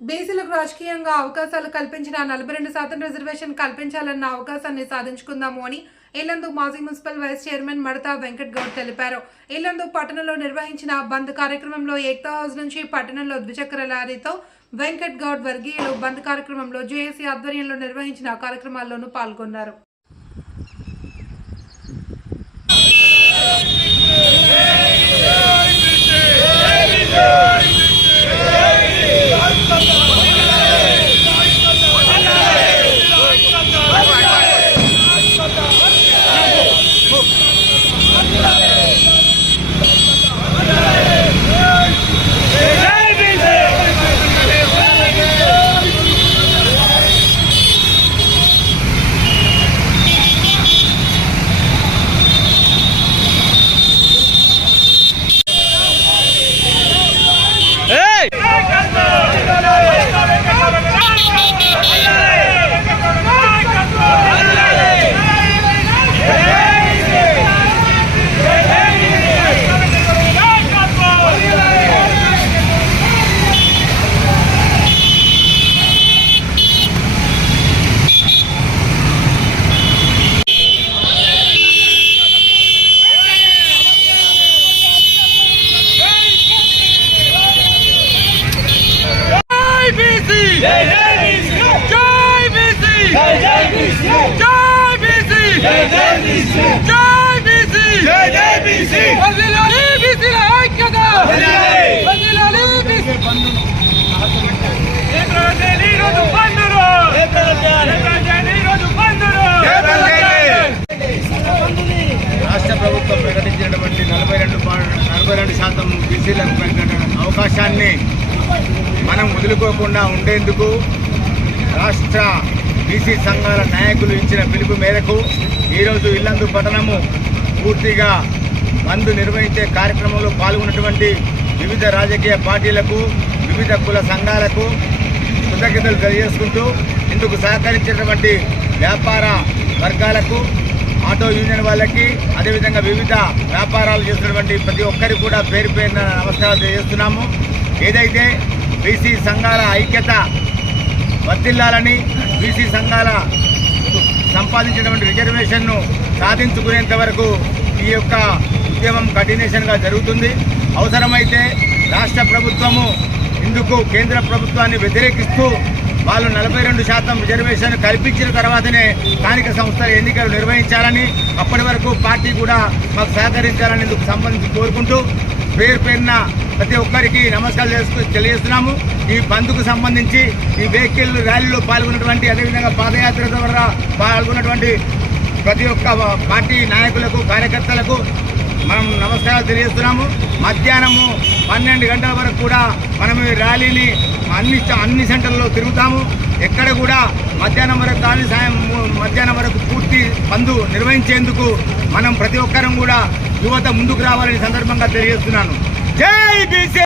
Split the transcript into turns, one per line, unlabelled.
బీసీలకు రాజకీయంగా అవకాశాలు కల్పించిన నలభై రెండు శాతం రిజర్వేషన్ కల్పించాలన్న అవకాశాన్ని సాధించుకుందాము అని ఇల్లందు మాజీ municipal vice chairman Madatha Venkat Goud తెలిపారు. ఇల్లందు పట్టణంలో నిర్వహించిన బంద్ కార్యక్రమంలో ఏక్తా హౌస్ నుంచి పట్టణంలో ద్విచక్ర లారీతో వెంకట్ గౌడ్ వర్గీయులు బంద్ కార్యక్రమంలో జేఏసీ ఆధ్వర్యంలో నిర్వహించిన కార్యక్రమాల్లోనూ పాల్గొన్నారు.
జై జై జై బీసీ జై బీసీ జై జై బీసీ జై బీసీ జై జై బీసీ జై బీసీ జై జై బీసీ బీసీల ఐక్యత బీసీ రోజు రోజు
రాష్ట్ర ప్రభుత్వం ప్రకటించినటువంటి నలభై రెండు నలభై రెండు శాతం బీసీలకు కలిగిన అవకాశాన్ని మనం వదులుకోకుండా ఉండేందుకు రాష్ట్ర బీసీ సంఘాల నాయకులు ఇచ్చిన పిలుపు మేరకు ఈరోజు ఇల్లందు పట్టణము పూర్తిగా బంద్ నిర్వహించే కార్యక్రమంలో పాల్గొన్నటువంటి వివిధ రాజకీయ పార్టీలకు వివిధ కుల సంఘాలకు కృతజ్ఞతలు తెలియజేసుకుంటూ ఇందుకు సహకరించినటువంటి వ్యాపార వర్గాలకు ఆటో యూనియన్ వాళ్ళకి అదేవిధంగా వివిధ వ్యాపారాలు చేస్తున్నటువంటి ప్రతి ఒక్కరికి కూడా పేరు పేరున నమస్కారాలు తెలియజేస్తున్నాము. ఏదైతే బీసీ సంఘాల ఐక్యత వర్తిల్లాలని బీసీ సంఘాల సంపాదించినటువంటి రిజర్వేషన్ను సాధించుకునేంత వరకు ఈ యొక్క ఉద్యమం కంటిన్యూషన్గా జరుగుతుంది. అవసరమైతే రాష్ట్ర ప్రభుత్వము ఇందుకు కేంద్ర ప్రభుత్వాన్ని వ్యతిరేకిస్తూ వాళ్ళు నలభై రెండు శాతం రిజర్వేషన్ కల్పించిన తర్వాతనే స్థానిక సంస్థల ఎన్నికలు నిర్వహించాలని అప్పటి వరకు పార్టీ కూడా మాకు సహకరించాలని ఇందుకు సంబంధించి కోరుకుంటూ పేరు పేరున ప్రతి ఒక్కరికి నమస్కారాలు చేస్తూ తెలియజేస్తున్నాము. ఈ బంద్కు సంబంధించి ఈ వెహికల్ ర్యాలీలో పాల్గొన్నటువంటి అదేవిధంగా పాదయాత్ర ద్వారా పాల్గొన్నటువంటి ప్రతి ఒక్క పార్టీ నాయకులకు కార్యకర్తలకు మనం నమస్కారాలు తెలియజేస్తున్నాము. మధ్యాహ్నము పన్నెండు గంటల వరకు కూడా మనం ఈ ర్యాలీని అన్ని అన్ని సెంటర్లో తిరుగుతాము. ఎక్కడ కూడా మధ్యాహ్నం వరకు కానీ సాయం మధ్యాహ్నం వరకు పూర్తి బంధు నిర్వహించేందుకు మనం ప్రతి ఒక్కరం కూడా యువత ముందుకు రావాలని సందర్భంగా తెలియజేస్తున్నాను. జై బీసీ